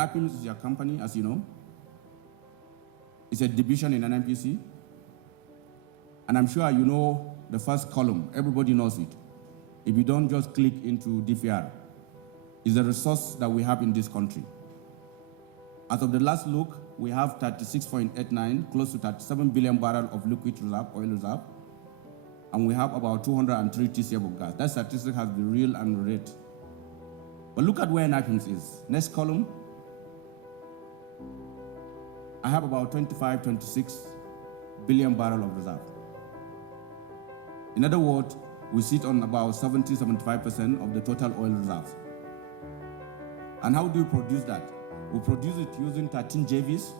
NAPIMS is your company, as you know. It's a division in NNPC. And I'm sure you know the first column. Everybody knows it. If you don't, just click into DPR. It's a resource that we have in this country. As of the last look, we have 36.89, close to 37 billion barrels of liquid reserve, oil reserve. And we have about 203 TCF of gas. That statistic has been real and rate. But look at where NAPIMS is. Next column. I have about 25, 26 billion barrels of reserve. In other words, we sit on about 70, 75% of the total oil reserves. And how do we produce that? We produce it using 13 JVs.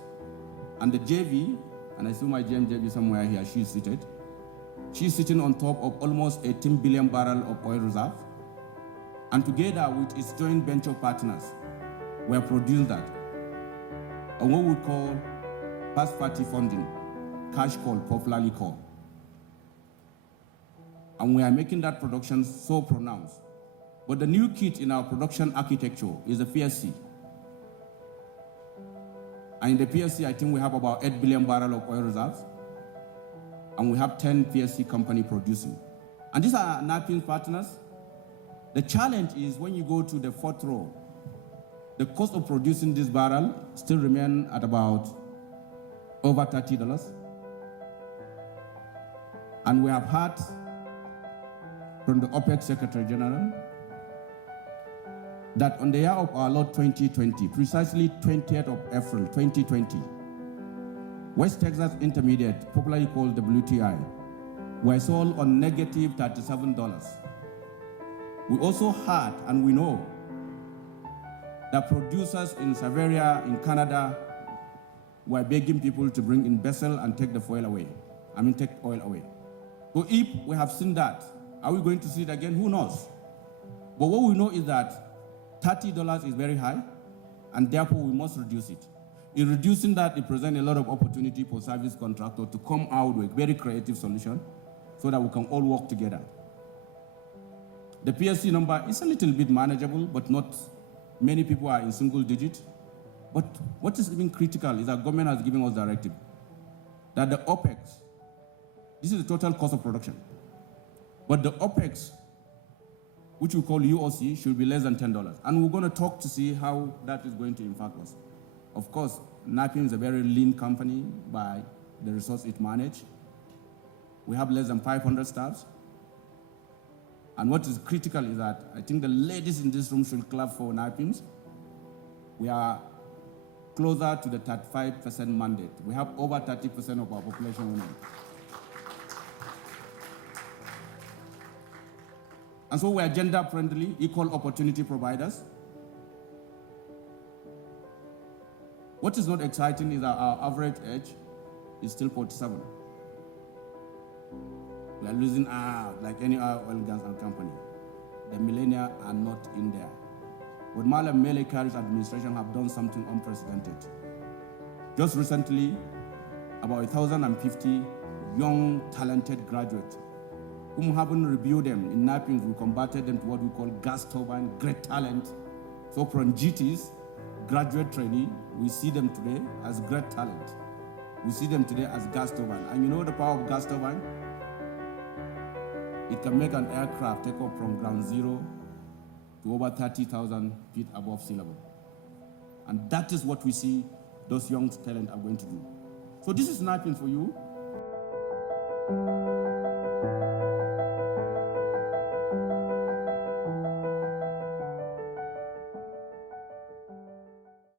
And the JV, and I see my GM JV somewhere here, she's seated. She's sitting on top of almost 18 billion barrels of oil reserve. And together with its joint venture partners, we are producing that. And what we call first party funding, cash call, popularly called. And we are making that production so pronounced. But the new kit in our production architecture is the PSC. And in the PSC, I think we have about 8 billion barrels of oil reserves. And we have 10 PSC companies producing. And these are NAPIMS partners. The challenge is when you go to the fourth row, the cost of producing this barrel still remain at about over $30. And we have heard from the OPEC Secretary General that on the year of our Lord 2020, precisely 20th of April 2020, West Texas Intermediate, popularly called WTI, were sold on negative $37. We also heard and we know that producers in Siberia, in Canada, were begging people to bring in vessel and take the oil away. Take oil away. So if we have seen that, are we going to see it again? Who knows? But what we know is that $30 is very high, and therefore we must reduce it. In reducing that, it presents a lot of opportunity for service contractors to come out with a very creative solution so that we can all work together. The PSC number is a little bit manageable, but not many people are in single digit. But what is even critical is that government has given us directive that the OPEX, this is the total cost of production, but the OPEX, which we call UOC, should be less than $10. And we're going to talk to see how that is going to impact us. Of course, NAPIMS is a very lean company by the resource it manages. We have less than 500 staffs. And what is critical is that I think the ladies in this room should clap for NAPIMS. We are closer to the 35% mandate. We have over 30% of our population women. And so we are gender-friendly, equal opportunity providers. What is not exciting is that our average age is still 47. We are losing out like any other oil and gas company. The millennia are not in there. But Mallam Bala Wunti's administration have done something unprecedented. Just recently, about 1,050 young, talented graduates whom haven't reviewed them in NAPIMS, we converted them to what we call gas turbine, great talent. So from GTs, graduate trainee, we see them today as great talent. We see them today as gas turbine. And you know the power of gas turbine? It can make an aircraft take off from ground zero to over 30,000 feet above sea level. And that is what we see those young talent are going to do. So this is NAPIMS for you.